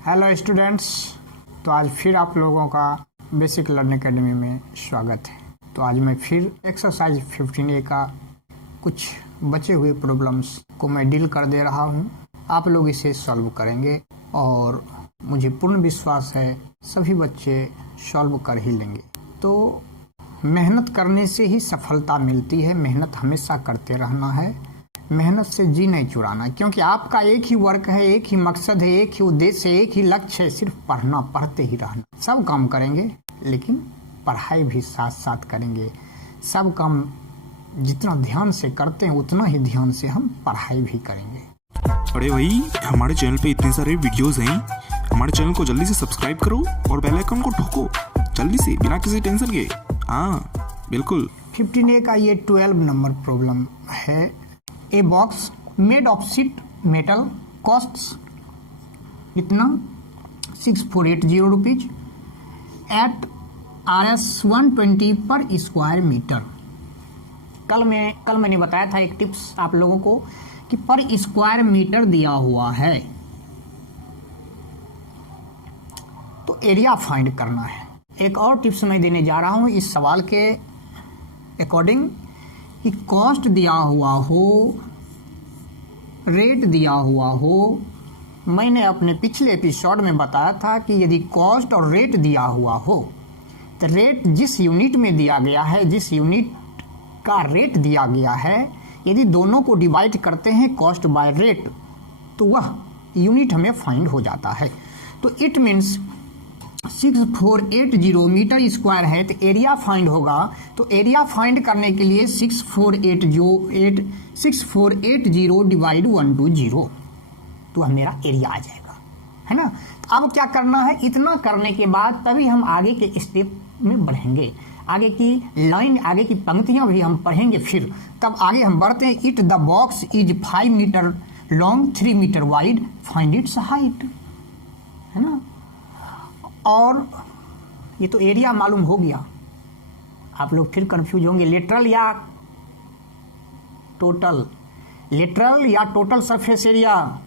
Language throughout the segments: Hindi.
हेलो स्टूडेंट्स, तो आज फिर आप लोगों का बेसिक लर्निंग एकेडमी में स्वागत है। तो आज मैं फिर एक्सरसाइज 15A का कुछ बचे हुए प्रॉब्लम्स को मैं डील कर दे रहा हूँ। आप लोग इसे सॉल्व करेंगे और मुझे पूर्ण विश्वास है सभी बच्चे सॉल्व कर ही लेंगे। तो मेहनत करने से ही सफलता मिलती है, मेहनत हमेशा करते रहना है, मेहनत से जी नहीं चुराना, क्योंकि आपका एक ही वर्क है, एक ही मकसद है, एक ही उद्देश्य है, एक ही लक्ष्य है, सिर्फ पढ़ना, पढ़ते ही रहना। सब काम करेंगे लेकिन पढ़ाई भी साथ साथ करेंगे। सब काम जितना ध्यान से करते हैं उतना ही ध्यान से हम पढ़ाई भी करेंगे। अरे भाई, हमारे चैनल पे इतने सारे वीडियोस हैं, हमारे चैनल को जल्दी से सब्सक्राइब करो और बेल आइकन को ठोको जल्दी से, बिना किसी टेंशन के। हाँ बिल्कुल। 15A का ये 12 नंबर प्रॉब्लम है। A box made of sheet metal costs इतना 6480 रुपीज एट RS 120 पर स्क्वायर मीटर। कल मैंने बताया था एक टिप्स आप लोगों को कि पर स्क्वायर मीटर दिया हुआ है तो एरिया फाइंड करना है। एक और टिप्स मैं देने जा रहा हूं इस सवाल के अकॉर्डिंग कि कॉस्ट दिया हुआ हो, रेट दिया हुआ हो। मैंने अपने पिछले एपिसोड में बताया था कि यदि कॉस्ट और रेट दिया हुआ हो तो रेट जिस यूनिट में दिया गया है, जिस यूनिट का रेट दिया गया है, यदि दोनों को डिवाइड करते हैं कॉस्ट बाय रेट तो वह यूनिट हमें फाइंड हो जाता है। तो इट मीन्स 6480 मीटर स्क्वायर है तो एरिया फाइंड होगा। तो एरिया फाइंड करने के लिए 6480 डिवाइड 120 तो मेरा एरिया आ जाएगा, है ना। अब क्या करना है, इतना करने के बाद तभी हम आगे के स्टेप में बढ़ेंगे, आगे की लाइन, आगे की पंक्तियां भी हम पढ़ेंगे। फिर तब आगे हम बढ़ते हैं। It the box is 5 meter long 3 meter wide, find its height, है ना। और ये तो एरिया मालूम हो गया। आप लोग फिर कंफ्यूज होंगे, लेटरल या टोटल, लेटरल या टोटल सरफेस एरिया।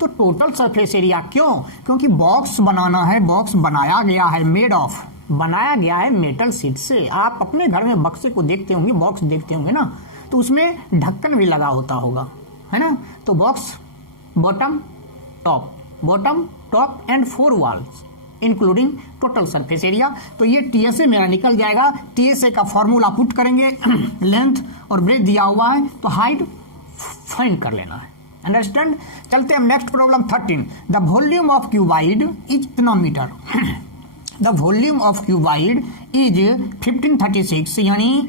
तो टोटल सरफेस एरिया क्यों? क्योंकि बॉक्स बनाना है, बॉक्स बनाया गया है, मेड ऑफ, बनाया गया है मेटल शीट से। आप अपने घर में बक्से को देखते होंगे, बॉक्स देखते होंगे ना, तो उसमें ढक्कन भी लगा होता होगा, है ना। तो box bottom top and 4 walls including total surface area. तो ये TSA मेरा निकल जाएगा। TSA का फॉर्मूला पुट करेंगे, लेंथ और ब्रेथ दिया हुआ है तो हाइट फाइंड कर लेना है। अंडरस्टैंड। चलते हैं next problem 13। The volume of cuboid is इतना metre. The volume of cuboid is 1536 यानी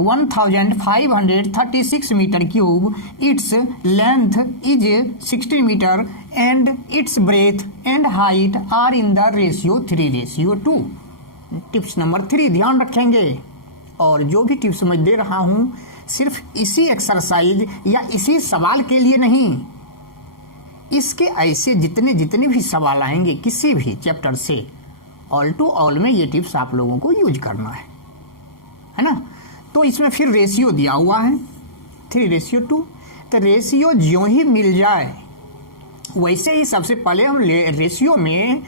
1536 metre cube. Its length is 16 metre and its breadth and height are in the ratio 3:2। Tips number 3 ध्यान रखेंगे। और जो भी टिप्स मैं दे रहा हूं सिर्फ इसी एक्सरसाइज या इसी सवाल के लिए नहीं, इसके ऐसे जितने भी सवाल आएंगे किसी भी चैप्टर से, ऑल टू ऑल में ये टिप्स आप लोगों को यूज करना है ना। तो इसमें फिर रेशियो दिया हुआ है 3:2। तो रेशियो ज्यों ही मिल जाए वैसे ही सबसे पहले हम रेशियो में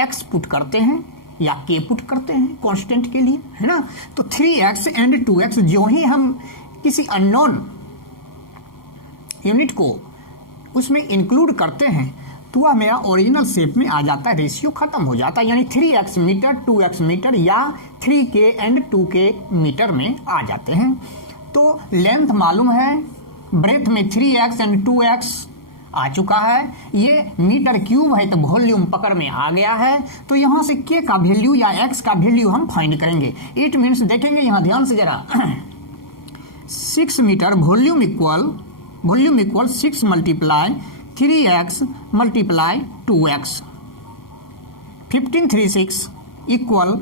x पुट करते हैं या k पुट करते हैं कांस्टेंट के लिए, है ना। तो 3x एंड 2x ज्यों ही हम किसी अननोन यूनिट को उसमें इंक्लूड करते हैं तो वह मेरा ओरिजिनल शेप में आ जाता है, रेशियो खत्म हो जाता है। यानी 3x मीटर 2x मीटर या 3k एंड 2k मीटर में आ जाते हैं। तो लेंथ मालूम है, ब्रेथ में 3x एंड 2x आ चुका है, ये मीटर क्यूब है तो वॉल्यूम पकड़ में आ गया है। तो यहाँ से k का वैल्यू या x का वैल्यू हम फाइंड करेंगे। इट मीन्स देखेंगे यहाँ ध्यान से जरा 6 meter volume equal 6 multiply 3x multiply 2x 1536 equal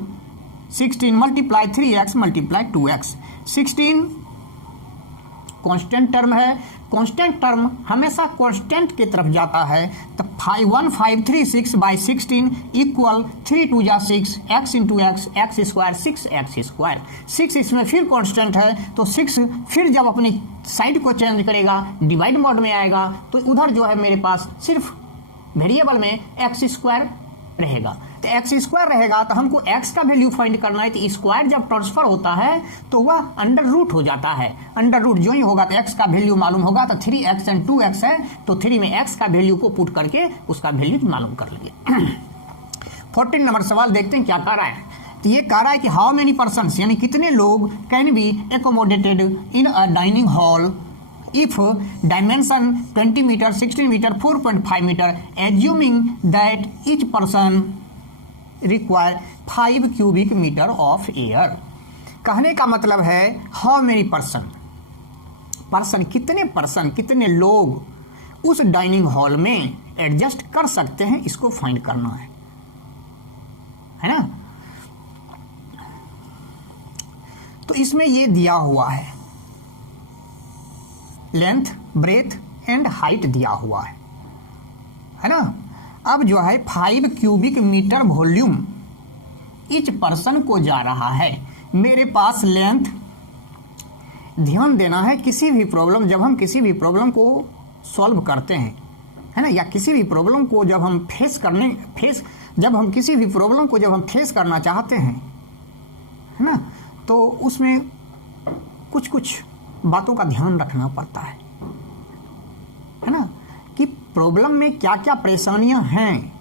16 multiply 3x multiply 2x। 16 constant term है, कांस्टेंट टर्म हमेशा कांस्टेंट की तरफ जाता है। तो 1536 बाई 16 इक्वल 3 2 जा 6 x into x square 6x square. 6 इसमें फिर कांस्टेंट है तो 6 फिर जब अपनी साइड को चेंज करेगा डिवाइड मोड में आएगा तो उधर जो है मेरे पास सिर्फ वेरिएबल में एक्स स्क्वायर रहेगा, तो एक्स स्क्वायर रहेगा तो हमको एक्स का वैल्यू फाइंड करना है, तो स्क्वायर जब ट्रांसफर होता है तो वह अंडर रूट हो जाता है। अंडर रूट जो ही होगा तो एक्स का वैल्यू मालूम होगा, तो 3x एंड 2x है तो 3 में एक्स का वैल्यू को पुट करके उसका वैल्यू मालूम कर लेंगे। 14 नंबर सवाल देखते हैं क्या कह रहा है। तो ये कह रहा है कि हाउ मेनी पर्सन्स यानी कितने लोग can be accommodated in a dining hall if dimension 20 meter, 16 meter, 4.5 meter, assuming that each person require 5 cubic meter of air। कहने का मतलब है हाउ मेनी पर्सन कितने लोग उस डाइनिंग हॉल में एडजस्ट कर सकते हैं, इसको फाइंड करना है ना। तो इसमें ये दिया हुआ है, लेंथ, ब्रेथ एंड हाइट दिया हुआ है ना। अब जो है 5 cubic meter volume each person को जा रहा है। मेरे पास लेंथ, ध्यान देना है किसी भी प्रॉब्लम, जब हम किसी भी प्रॉब्लम को सॉल्व करते हैं है ना, या किसी भी प्रॉब्लम को जब हम किसी भी प्रॉब्लम को जब हम फेस करना चाहते हैं है ना, तो उसमें कुछ बातों का ध्यान रखना पड़ता है ना, कि प्रॉब्लम में क्या क्या परेशानियां हैं।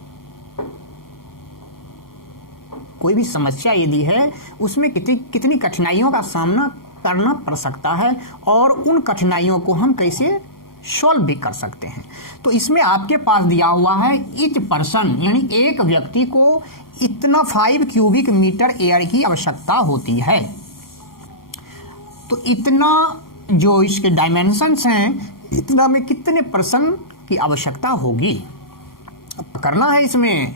कोई भी समस्या यदि है उसमें कितनी कठिनाइयों का सामना करना पड़ सकता है और उन कठिनाइयों को हम कैसे सॉल्व भी कर सकते हैं। तो इसमें आपके पास दिया हुआ है ईच पर्सन यानी एक व्यक्ति को इतना 5 क्यूबिक मीटर एयर की आवश्यकता होती है। तो इतना जो इसके डायमेंशंस हैं, इतना में कितने पर्सन की आवश्यकता होगी करना है इसमें,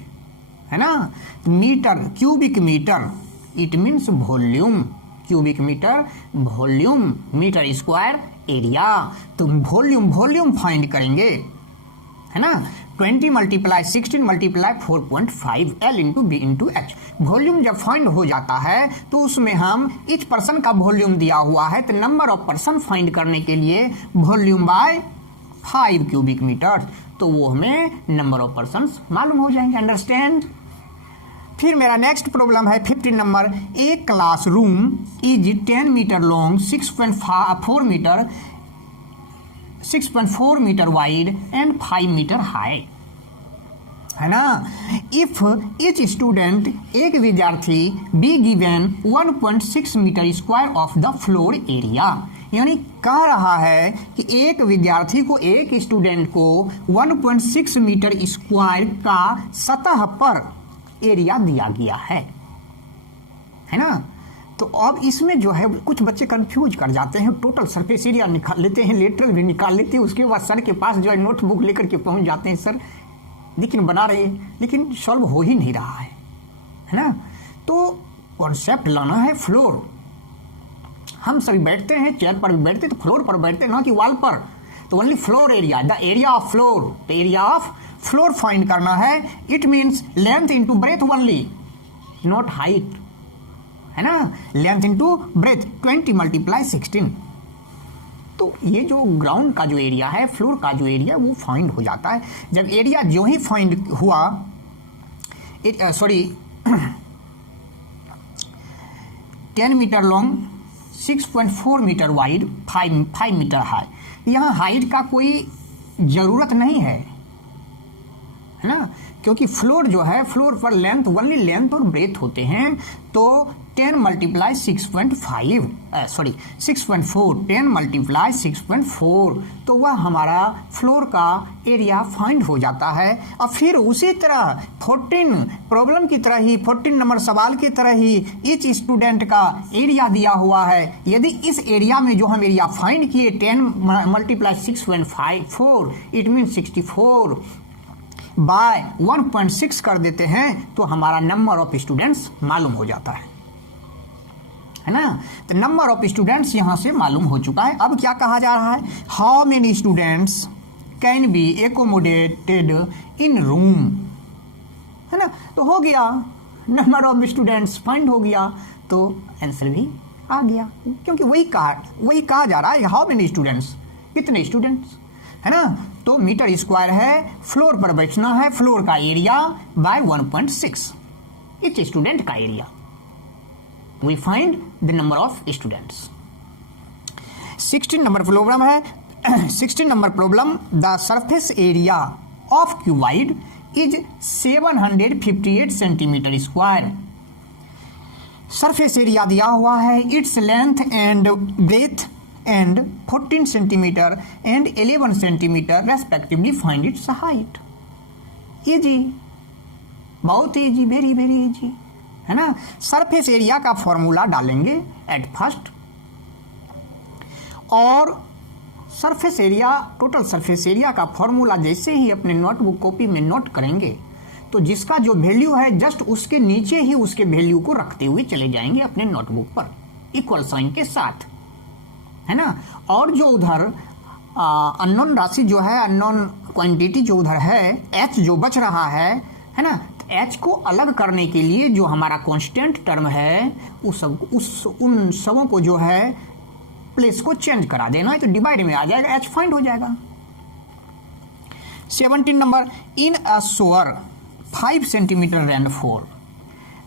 है ना। Meter, cubic meter, it means volume, cubic meter volume, meter square area. तो वॉल्यूम फाइंड करेंगे है ना। 20 × 16 × 4.5 L × B × H। वॉल्यूम जब फाइंड हो जाता है तो उसमें हम इच पर्सन का वॉल्यूम दिया हुआ है, तो नंबर ऑफ पर्सन फाइंड करने के लिए वॉल्यूम बाय 5 क्यूबिक मीटर, तो वो हमें नंबर ऑफ पर्सन मालूम हो जाएंगे। अंडरस्टैंड। फिर मेरा नेक्स्ट प्रॉब्लम है 15 नंबर। A classroom is 10 meter long, 6.4 meter wide and 5 meter high, है ना। इफ इच स्टूडेंट, एक विद्यार्थी, be given 1.6 meter square of the floor area, यानी कह रहा है कि एक विद्यार्थी को, एक स्टूडेंट को 1.6 मीटर स्क्वायर का सतह पर एरिया दिया गया है ना। तो अब इसमें जो है कुछ बच्चे कंफ्यूज कर जाते हैं, टोटल सरफेस एरिया निकाल लेते हैं, लेटरल भी निकाल लेते हैं, उसके बाद सर के पास जो है नोटबुक लेकर के पहुंच जाते हैं, सर लेकिन बना रहे हैं लेकिन सॉल्व हो ही नहीं रहा है ना। तो कॉन्सेप्ट लाना है फ्लोर। हम सभी बैठते हैं, चेयर पर भी बैठते तो फ्लोर पर बैठते हैं, ना कि वॉल पर। तो only floor area, the area of floor, the area of floor find करना है। It means length into breadth only, not height, है ना। Length into breadth 20 × 16। तो ये जो ग्राउंड का जो एरिया है, फ्लोर का जो एरिया, वो फाइंड हो जाता है। जब एरिया जो ही फाइंड हुआ, 10 meter long, 6.4 meter wide, 5 meter high. यहाँ हाइट का कोई जरूरत नहीं है ना, क्योंकि फ्लोर जो है, फ्लोर पर लेंथ ओनली लेंथ और ब्रेथ होते हैं। तो 10 × 6.4, 10 × 6.4, तो वह हमारा फ्लोर का एरिया फाइंड हो जाता है। और फिर उसी तरह 14 प्रॉब्लम की तरह ही, 14 नंबर सवाल की तरह ही इच स्टूडेंट का एरिया दिया हुआ है। यदि इस एरिया में जो हम एरिया फाइंड किए 10 × 6.4, इट मीन 64 बाय 1.6 कर देते हैं, तो हमारा नंबर ऑफ स्टूडेंट्स मालूम हो जाता है ना। तो नंबर ऑफ स्टूडेंट्स यहां से मालूम हो चुका है। अब क्या कहा जा रहा है, how many students can be accommodated in room, है ना। तो हो गया, नंबर ऑफ स्टूडेंट्स फाइंड हो गया, तो आंसर भी आ गया, क्योंकि वही कहा जा रहा है, हाउ मेनी स्टूडेंट्स, कितने स्टूडेंट्स। है ना। तो मीटर स्क्वायर है, फ्लोर पर बैठना है, फ्लोर का एरिया बाय 1.6 इच स्टूडेंट का area. We find the number of students. 16 number problem है 16 number problem, the surface area of cuboid is 758 centimeter square. Surface area दिया हुआ है, its length and breadth and 14 centimeter and 11 centimeter respectively, find its height. Easy, बहुत इजी, वेरी वेरी इजी, है ना। सरफेस एरिया का फॉर्मूला डालेंगे एट फर्स्ट, और surface area, total surface area का फॉर्मूला जैसे ही अपने नोटबुक कॉपी में नोट करेंगे तो जिसका जो वैल्यू है जस्ट उसके नीचे ही उसके वैल्यू को रखते हुए चले जाएंगे अपने नोटबुक पर इक्वल साइन के साथ, है ना। और जो उधर अननोन राशि जो है, अननोन क्वांटिटी जो उधर है, एच जो बच रहा है ना, एच को अलग करने के लिए जो हमारा कांस्टेंट टर्म है उन सबों को जो है प्लेस को चेंज करा देना है, तो डिवाइड में आ जाएगा, एच फाइंड हो जाएगा। 17 नंबर, इन अ सोअर 5 सेंटीमीटर रेनफॉल।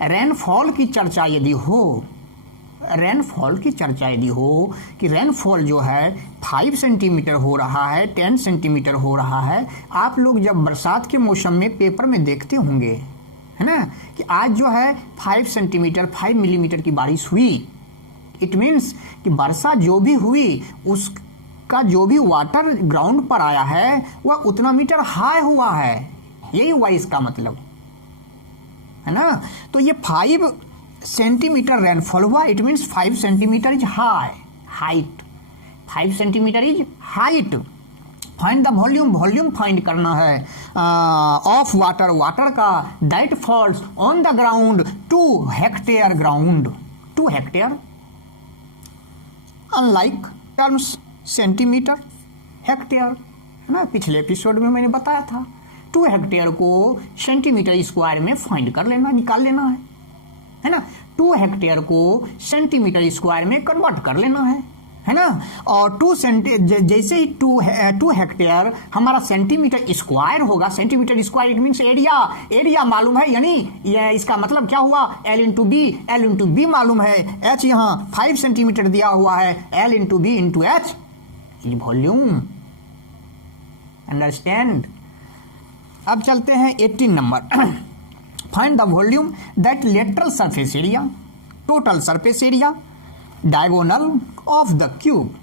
रेनफॉल की चर्चा यदि हो, रेनफॉल की चर्चा यदि हो कि रेनफॉल जो है 5 सेंटीमीटर हो रहा है, 10 सेंटीमीटर हो रहा है, आप लोग जब बरसात के मौसम में पेपर में देखते होंगे, है ना, कि आज जो है 5 सेंटीमीटर 5 मिलीमीटर की बारिश हुई। इट मीन्स कि वर्षा जो भी हुई उसका जो भी वाटर ग्राउंड पर आया है वह उतना मीटर हाई हुआ है, यही हुआ इसका मतलब, है ना। तो ये 5 सेंटीमीटर रेनफॉल हुआ, it means 5 centimetre is height, 5 centimetre is height. Find the volume, volume find करना है ऑफ वाटर, वाटर का, that falls on the ground 2 hectare ground, 2 hectare, unlike terms centimetre hectare, है ना। पिछले एपिसोड में मैंने बताया था 2 हेक्टेयर को सेंटीमीटर स्क्वायर में फाइंड कर लेना, निकाल लेना है ना। 2 हेक्टेयर को सेंटीमीटर स्क्वायर में कन्वर्ट कर लेना है ना। और जैसे ही 2 हेक्टेयर हमारा सेंटीमीटर स्क्वायर होगा, centimetre square it means area, area मालूम है, यानी ये इसका मतलब क्या हुआ, L इंटू बी मालूम है, H यहाँ 5 सेंटीमीटर दिया हुआ है, L into B into H is volume, understand. अब चलते हैं 18 number, find the volume that lateral surface area, total surface area, diagonal of the cube.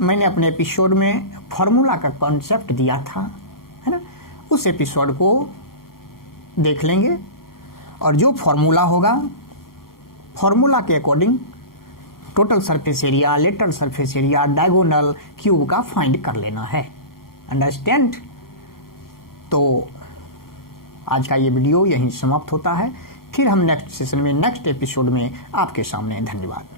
मैंने अपने एपिसोड में फॉर्मूला का कॉन्सेप्ट दिया था, है ना, उस एपिसोड को देख लेंगे और जो फॉर्मूला होगा फॉर्मूला के according total surface area, lateral surface area, diagonal cube का फाइंड कर लेना है, अंडरस्टैंड। तो आज का ये वीडियो यहीं समाप्त होता है, फिर हम नेक्स्ट सेशन में, नेक्स्ट एपिसोड में आपके सामने, धन्यवाद।